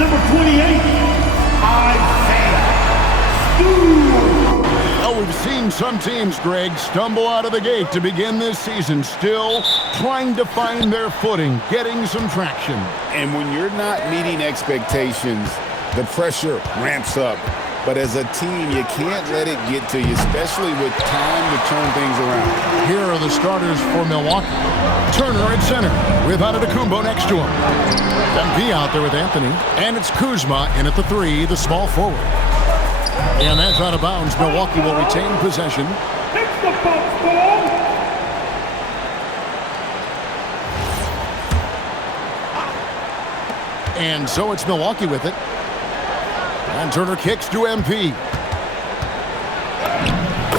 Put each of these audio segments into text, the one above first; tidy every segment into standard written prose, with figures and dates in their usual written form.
Number 28, Isaiah Stewart. Well, we've seen some teams, Greg, stumble out of the gate to begin this season, still trying to find their footing, getting some traction. And when you're not meeting expectations, the pressure ramps up. But as a team, you can't let it get to you, especially with time to turn things around. Here are the starters for Milwaukee. Turner at center with Antetokounmpo next to him. MP out there with Anthony. And it's Kuzma in at the 3, the small forward. And that's out of bounds. Milwaukee will retain possession. It's the Bucks ball. And so it's Milwaukee with it. And Turner kicks to MP.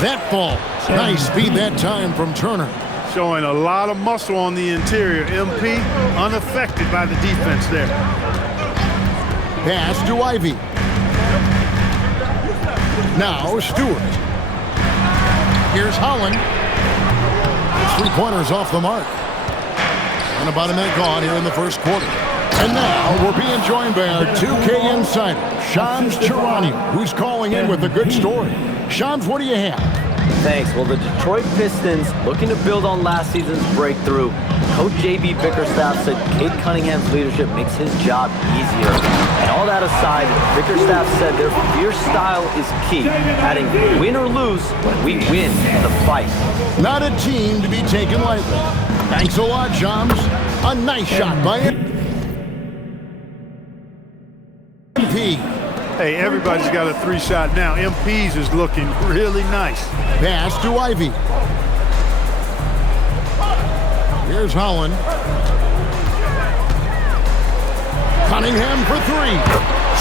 That falls. Nice speed that time from Turner. Showing a lot of muscle on the interior. MP unaffected by the defense there. Pass to Ivy. Now Stewart. Here's Holland. 3-pointers off the mark. And about a minute gone here in the first quarter. And now we're being joined by our 2K insider, Shams Charania, who's calling in with a good story. Shams, what do you have? Thanks. Well, the Detroit Pistons, looking to build on last season's breakthrough. Coach J.B. Bickerstaff said Cade Cunningham's leadership makes his job easier. And all that aside, Bickerstaff said their fierce style is key, adding win or lose, we win the fight. Not a team to be taken lightly. Thanks a lot, Shams. A nice shot by it. MP. Hey, everybody's got a 3-shot now. MP's is looking really nice. Pass to Ivy. Here's Holland. Cunningham for 3.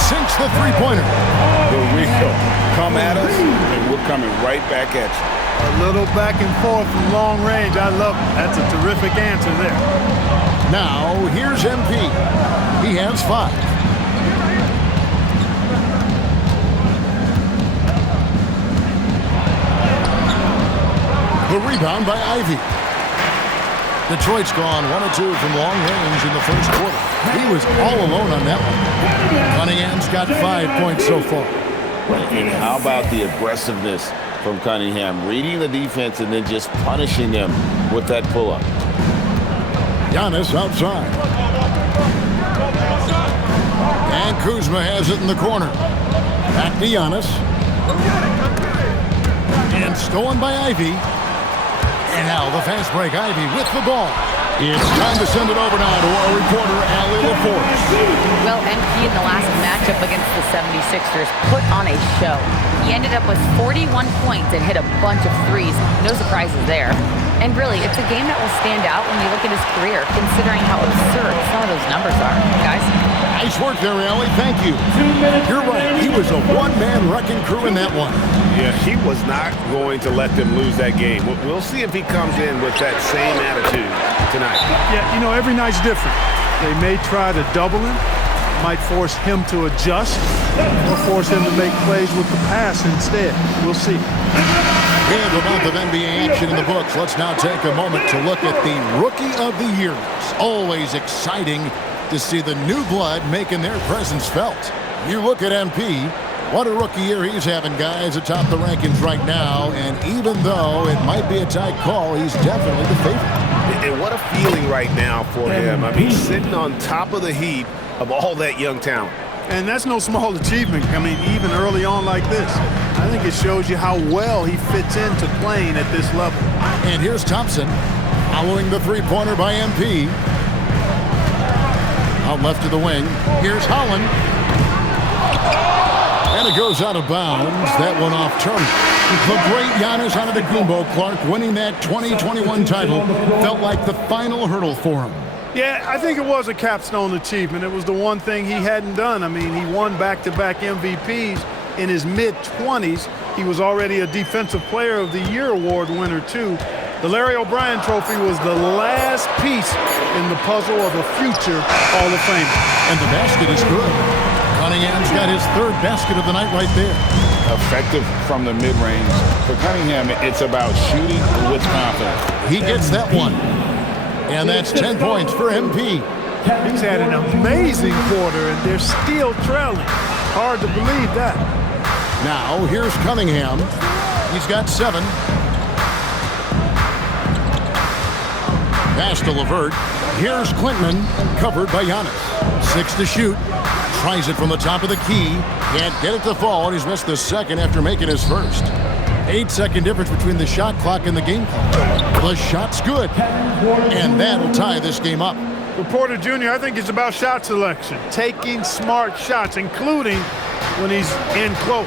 Sinks the 3-pointer. The real. Come at us, and we're coming right back at you. A little back and forth from long range. I love it. That's a terrific answer there. Now, here's MP. He has 5. The rebound by Ivy. Detroit's gone 1 of 2 from long range in the first quarter. He was all alone on that one. Cunningham's got 5 points so far. And how about the aggressiveness from Cunningham? Reading the defense and then just punishing them with that pull-up. Giannis outside. And Kuzma has it in the corner. Back to Giannis. And stolen by Ivy. And now the fast break. Ivy with the ball. It's time to send it over now to our reporter, Allie LaForce. Well, MP in the last matchup against the 76ers put on a show. He ended up with 41 points and hit a bunch of threes. No surprises there. And really, it's a game that will stand out when you look at his career, considering how absurd some of those numbers are. Guys? Nice work there, Allie. Thank you. You're right. He was a one-man wrecking crew in that one. Yeah, he was not going to let them lose that game. We'll see if he comes in with that same attitude tonight. Yeah, you know, every night's different. They may try to double him, might force him to adjust, or force him to make plays with the pass instead. We'll see. We have a month of NBA action in the books. Let's now take a moment to look at the Rookie of the Year. It's always exciting to see the new blood making their presence felt. You look at MP, what a rookie year he's having, guys, atop the rankings right now. And even though it might be a tight call, he's definitely the favorite. And what a feeling right now for him. I mean, sitting on top of the heap of all that young talent. And that's no small achievement. I mean, even early on like this. I think it shows you how well he fits into playing at this level. And here's Thompson following the 3-pointer by MP. Out left to the wing. Here's Holland. And it goes out of bounds. That one off Turner. The great Giannis Antetokounmpo, Clark, winning that 2021 title felt like the final hurdle for him. Yeah, I think it was a capstone achievement. It was the one thing he hadn't done. I mean, he won back-to-back MVPs in his mid-20s. He was already a Defensive Player of the Year award winner, too. The Larry O'Brien Trophy was the last piece in the puzzle of a future Hall of Famer. And the basket is good. Cunningham's got his 3rd basket of the night right there. Effective from the mid-range. For Cunningham, it's about shooting with confidence. He gets that one. And that's 10 points for MP. He's had an amazing quarter, and they're still trailing. Hard to believe that. Now, here's Cunningham. He's got 7. Pass to LeVert. Here's Klintman, covered by Giannis. 6 to shoot. Tries it from the top of the key. Can't get it to fall, and he's missed the second after making his first. 8-second difference between the shot clock and the game clock. The shot's good, and that'll tie this game up. For Porter Jr., I think it's about shot selection, taking smart shots, including when he's in close.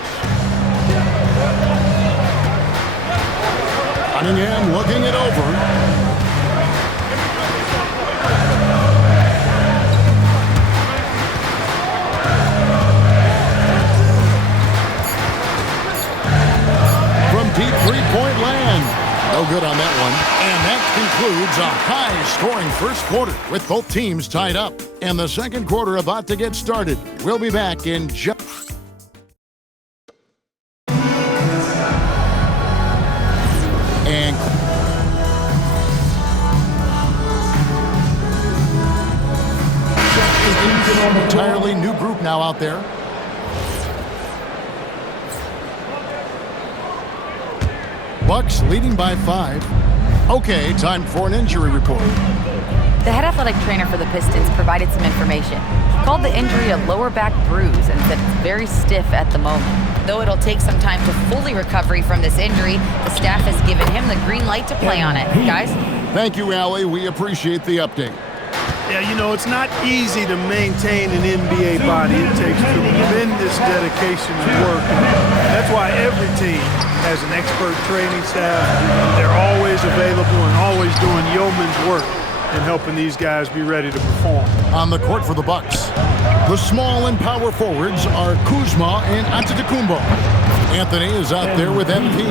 Cunningham looking it over. Deep three-point land. No good on that one. And that concludes a high-scoring first quarter with both teams tied up. And the second quarter about to get started. We'll be back in just... And... an entirely new group now out there. Bucks leading by 5. Okay, time for an injury report. The head athletic trainer for the Pistons provided some information. He called the injury a lower back bruise and said it's very stiff at the moment. Though it'll take some time to fully recover from this injury, the staff has given him the green light to play on it. Guys? Thank you, Allie. We appreciate the update. Yeah, you know, it's not easy to maintain an NBA body. It takes tremendous dedication and work. And that's why every team has an expert training staff. They're always available and always doing yeoman's work in helping these guys be ready to perform. On the court for the Bucks, the small and power forwards are Kuzma and Antetokounmpo. Anthony is out there with MP,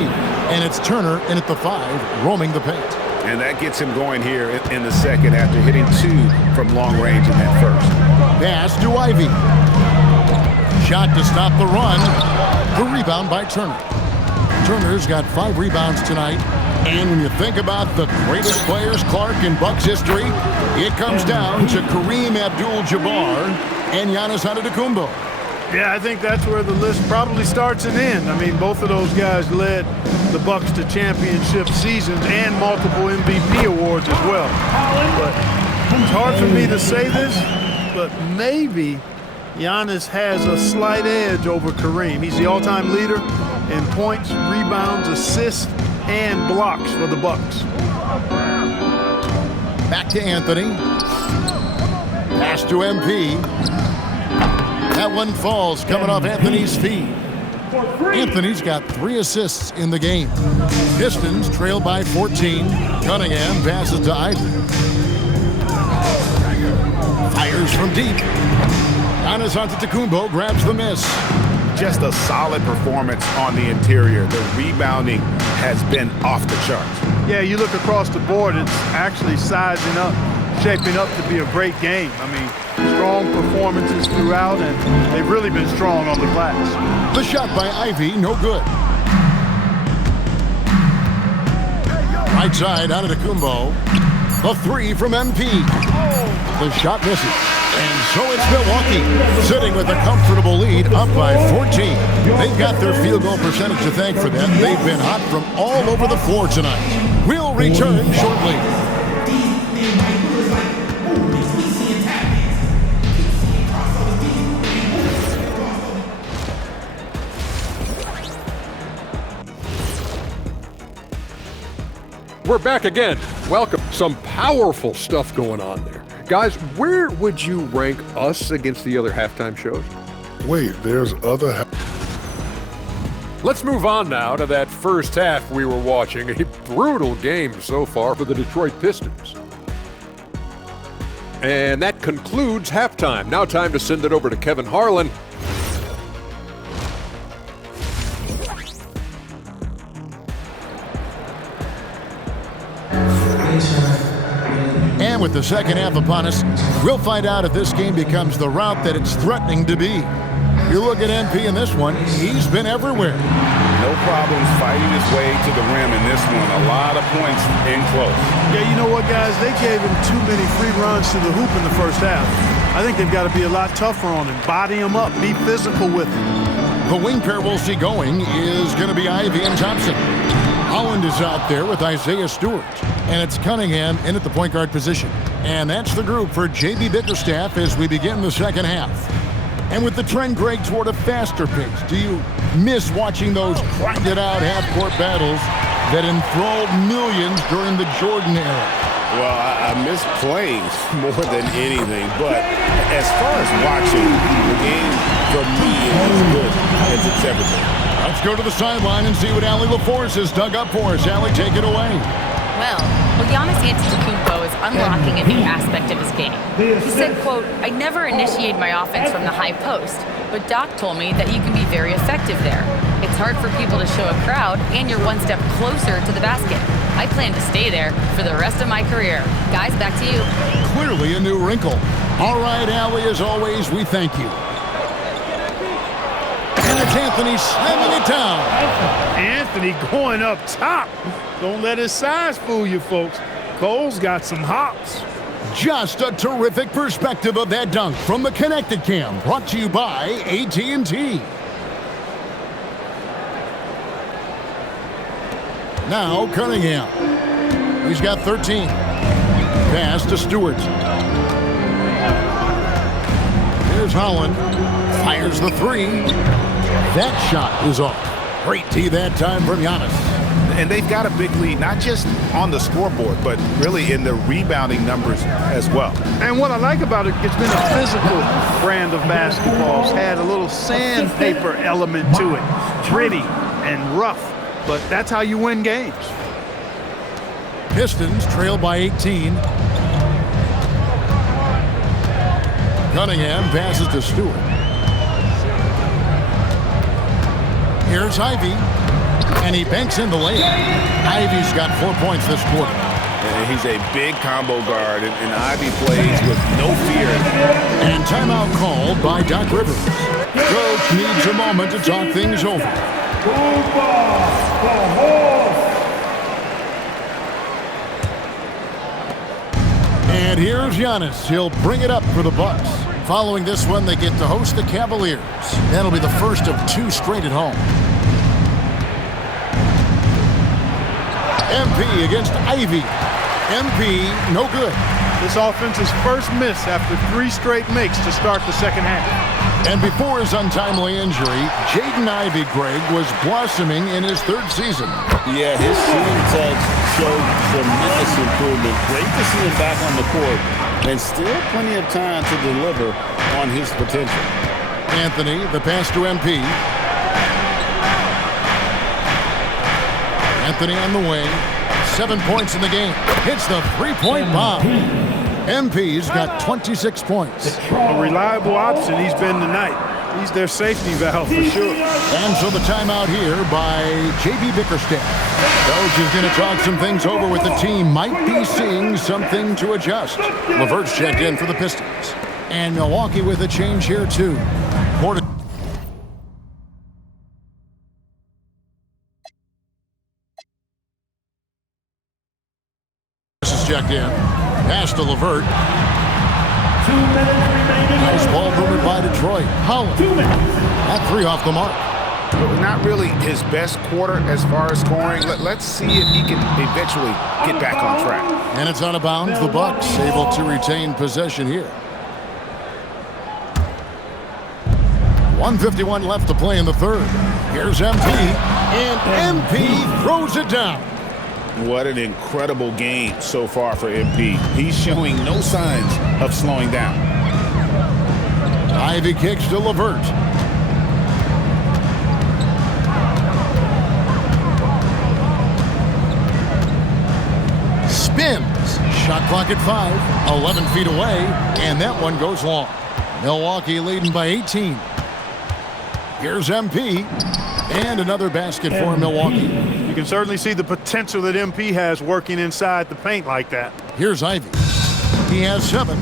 and it's Turner in at the 5, roaming the paint. And that gets him going here in the second after hitting 2 from long range in that first. Pass to Ivy. Shot to stop the run. The rebound by Turner. Turner's got 5 rebounds tonight. And when you think about the greatest players, Clark, in Bucks history, it comes down to Kareem Abdul-Jabbar and Giannis Antetokounmpo. Yeah, I think that's where the list probably starts and ends. I mean, both of those guys led the Bucks to championship seasons and multiple MVP awards as well. But it's hard for me to say this, but maybe Giannis has a slight edge over Kareem. He's the all-time leader in points, rebounds, assists, and blocks for the Bucks. Back to Anthony. Pass to MP. That one falls coming off Anthony's feet. Anthony's got 3 assists in the game. Pistons trail by 14. Cunningham passes to Ivy. Fires from deep. Giannis Antetokounmpo grabs the miss. Just a solid performance on the interior. The rebounding has been off the charts. Yeah, you look across the board, it's actually sizing up, shaping up to be a great game. I mean, strong performances throughout, and they've really been strong on the glass. The shot by Ivy, no good. Right side, Antetokounmpo. The 3 from MP. The shot misses. And so it's Milwaukee, sitting with a comfortable lead, up by 14. They've got their field goal percentage to thank for that. They've been hot from all over the floor tonight. We'll return shortly. We're back again. Welcome. Some powerful stuff going on there. Guys, where would you rank us against the other halftime shows? Wait, there's other... Let's move on now to that first half we were watching. A brutal game so far for the Detroit Pistons. And that concludes halftime. Now time to send it over to Kevin Harlan. And with the second half upon us, we'll find out if this game becomes the route that it's threatening to be. You look at MP in this one, he's been everywhere. No problems fighting his way to the rim in this one. A lot of points in close. Yeah, you know what, guys? They gave him too many free runs to the hoop in the first half. I think they've got to be a lot tougher on him. Body him up. Be physical with him. The wing pair we'll see going is going to be Ivey and Thompson. Holland is out there with Isaiah Stewart. And it's Cunningham in at the point guard position. And that's the group for J.B. Bickerstaff as we begin the second half. And with the trend, Greg, toward a faster pace, do you miss watching those grinded-out half-court battles that enthralled millions during the Jordan era? Well, I miss playing more than anything, but as far as watching, the game for me is as good as it's ever been. Let's go to the sideline and see what Allie LaForce has dug up for us. Allie, take it away. Well, Giannis Antetokounmpo is unlocking a new aspect of his game. He said, quote, "I never initiate my offense from the high post, but Doc told me that you can be very effective there. It's hard for people to show a crowd, and you're one step closer to the basket. I plan to stay there for the rest of my career." Guys, back to you. Clearly a new wrinkle. All right, Allie, as always, we thank you. And it's Anthony slamming it down. Anthony going up top. Don't let his size fool you, folks. Cole's got some hops. Just a terrific perspective of that dunk from the Connected Cam, brought to you by AT&T. Now Cunningham. He's got 13. Pass to Stewart. Here's Holland. Fires the three. That shot is off. Great D that time from Giannis. And they've got a big lead, not just on the scoreboard, but really in the rebounding numbers as well. And what I like about it, it's been a physical brand of basketball. It's had a little sandpaper element to it. Gritty and rough, but that's how you win games. Pistons trail by 18. Cunningham passes to Stewart. Here's Ivey, and he banks in the layup. Ivey's got 4 points this quarter. And he's a big combo guard, and Ivey plays with no fear. And timeout called by Doc Rivers. Coach needs a moment to talk things over. And here's Giannis. He'll bring it up for the Bucks. Following this one, they get to host the Cavaliers. That'll be the first of 2 straight at home. MP against Ivey. MP, no good. This offense's first miss after 3 straight makes to start the second half. And before his untimely injury, Jaden Ivey, Greg, was blossoming in his 3rd season. Yeah, his shooting touch showed tremendous improvement. Great to see him back on the court, and still plenty of time to deliver on his potential. Anthony, the pass to MP. Anthony on the way. 7 points in the game. Hits the 3-point bomb. MP's got 26 points. A reliable option he's been tonight. He's their safety valve for sure. And so the timeout here by J.B. Bickerstaff. Coach is going to talk some things over with the team. Might be seeing something to adjust. LeVert's checked in for the Pistons. And Milwaukee with a change here, too. Checked in. Pass to LeVert. 2 minutes remaining. Nice ball movement by Detroit. Holland. 2 minutes. That 3 off the mark. Not really his best quarter as far as scoring. Let's see if he can eventually get back on track. And it's out of bounds. The Bucks able to retain possession here. 1:51 left to play in the 3rd. Here's MP. And MP throws it down. What an incredible game so far for MP. He's showing no signs of slowing down. Ivey kicks to LeVert. Spins. Shot clock at 5. 11 feet away. And that one goes long. Milwaukee leading by 18. Here's MP. And another basket for Milwaukee. You can certainly see the potential that MP has working inside the paint like that. Here's Ivey. He has 7.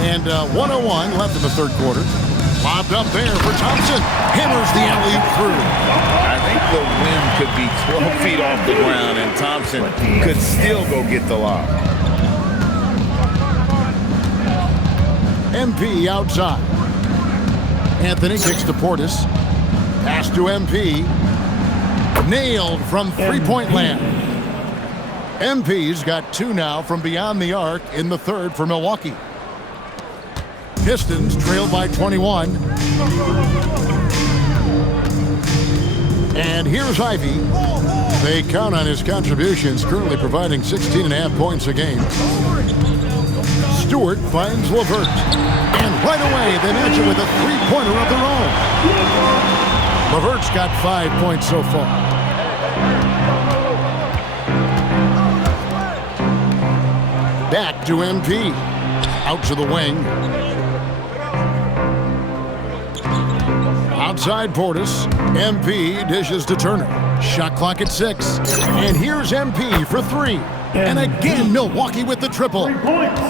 And 1:01 left in the third quarter. Lobbed up there for Thompson. Hammers the alley-oop through. I think the rim could be 12 feet off the ground, and Thompson could still go get the lob. MP outside. Anthony kicks to Portis. Pass to MP. Nailed from three-point land. MP's got 2 now from beyond the arc in the third for Milwaukee. Pistons trailed by 21. And here's Ivey. They count on his contributions, currently providing 16.5 points a game. Stewart finds LeVert. And right away, they match it with a three-pointer of their own. LeVert's got 5 points so far. Back to MP. Out to the wing. Outside Portis. MP dishes to Turner. Shot clock at 6. And here's MP for 3. And again, Milwaukee with the triple. 3 points.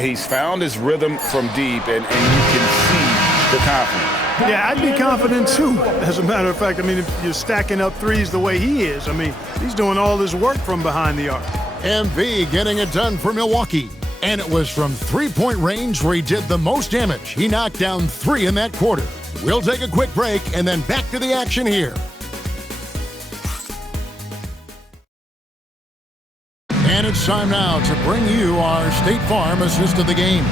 He's found his rhythm from deep, and you can see the confidence. Yeah, I'd be confident too. As a matter of fact, I mean, if you're stacking up threes the way he is, I mean, he's doing all this work from behind the arc. MP getting it done for Milwaukee. And it was from three-point range where he did the most damage. He knocked down 3 in that quarter. We'll take a quick break and then back to the action here. And it's time now to bring you our State Farm assist of the game.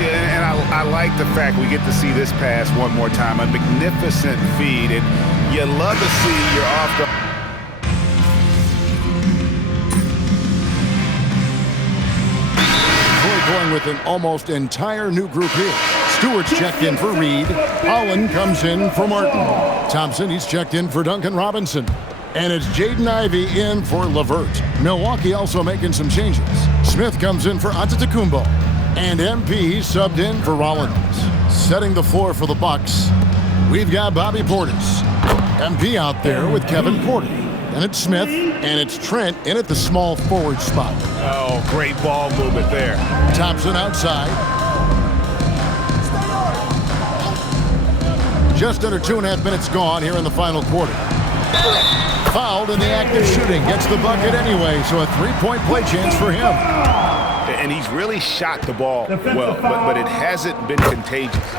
Yeah, and I like the fact we get to see this pass one more time. A magnificent feed, and you love to see you're off the... We're going with an almost entire new group here. Stewart's checked in for Reed. Holland comes in for Martin. Thompson, he's checked in for Duncan Robinson. And it's Jaden Ivey in for LeVert. Milwaukee also making some changes. Smith comes in for Antetokounmpo. And MP subbed in for Rollins. Setting the floor for the Bucks, we've got Bobby Portis. MP out there with Kevin Porter. Then it's Smith, and it's Trent in at the small forward spot. Oh, great ball movement there. Thompson outside. Just under 2.5 minutes gone here in the final quarter. Fouled in the act of shooting. Gets the bucket anyway, so a three-point play chance for him. And he's really shot the ball well, but it hasn't been contagious.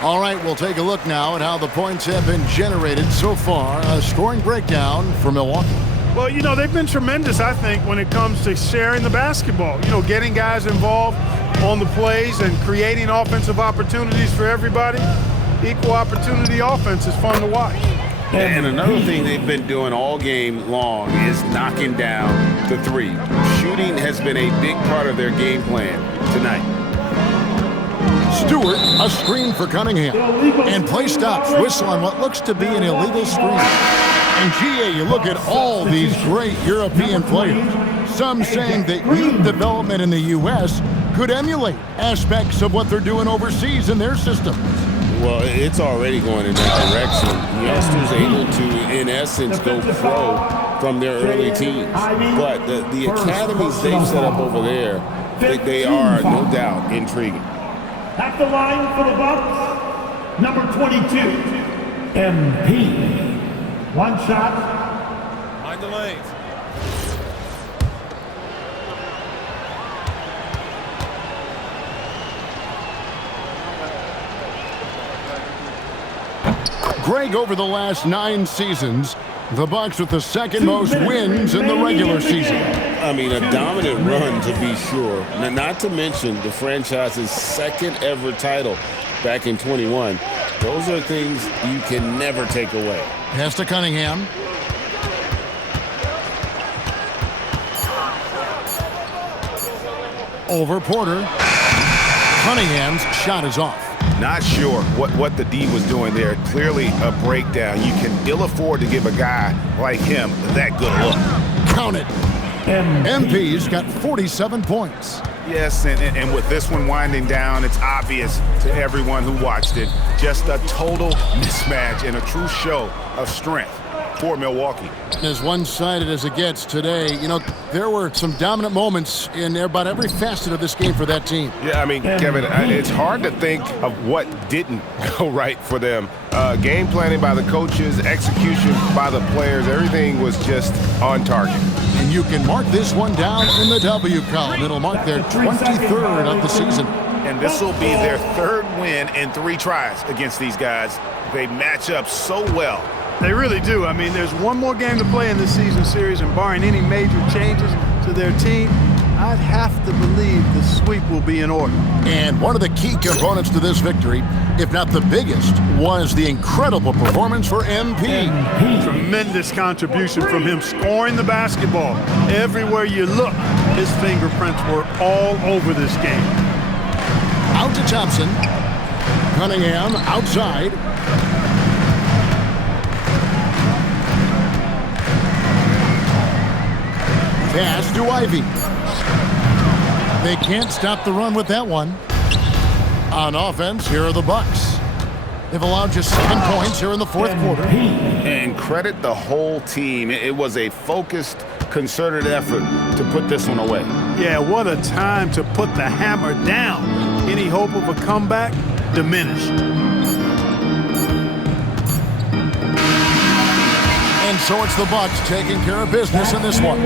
All right, we'll take a look now at how the points have been generated so far. A scoring breakdown for Milwaukee. Well, you know, they've been tremendous, I think, when it comes to sharing the basketball. You know, getting guys involved on the plays and creating offensive opportunities for everybody. Equal opportunity offense is fun to watch. And another thing they've been doing all game long is knocking down the three. Shooting has been a big part of their game plan tonight. Stewart, a screen for Cunningham. And play stops. Whistle on what looks to be an illegal screen. And GA, you look at all these great European players. Some saying that youth development in the U.S. could emulate aspects of what they're doing overseas in their system. Well, it's already going in that direction. Youngsters able to, in essence, go pro from their early teens. But the academies they've set up over there, they are, no doubt, intriguing. At the line for the Bucks, number 22, MP. One shot. Mind the lanes. Greg, over the last 9 seasons, the Bucks with the second most wins in the regular season. I mean, a dominant run to be sure. Now, not to mention the franchise's second ever title back in 21. Those are things you can never take away. Pass to Cunningham. Over Porter. Cunningham's shot is off. Not sure what the D was doing there. Clearly a breakdown. You can ill afford to give a guy like him that good look. Count it. MP's got 47 points. Yes, and with this one winding down, it's obvious to everyone who watched it. Just a total mismatch and a true show of strength. for Milwaukee. As one-sided as it gets today, you know, there were some dominant moments in about every facet of this game for that team. Yeah, I mean, Kevin, it's hard to think of what didn't go right for them. Game planning by the coaches, execution by the players, everything was just on target. And you can mark this one down in the W column. It'll mark their 23rd of the season. And this will be their third win in 3 tries against these guys. They match up so well. They really do. I mean, there's one more game to play in this season series, and barring any major changes to their team, I'd have to believe the sweep will be in order. And one of the key components to this victory, if not the biggest, was the incredible performance for MP. Tremendous contribution from him scoring the basketball. Everywhere you look, his fingerprints were all over this game. Out to Thompson. Cunningham outside. Pass to Ivy. They can't stop the run with that one. On offense, here are the Bucks. They've allowed just 7 points here in the fourth quarter. And credit the whole team. It was a focused, concerted effort to put this one away. Yeah, what a time to put the hammer down. Any hope of a comeback diminished. And so it's the Bucks taking care of business in this one.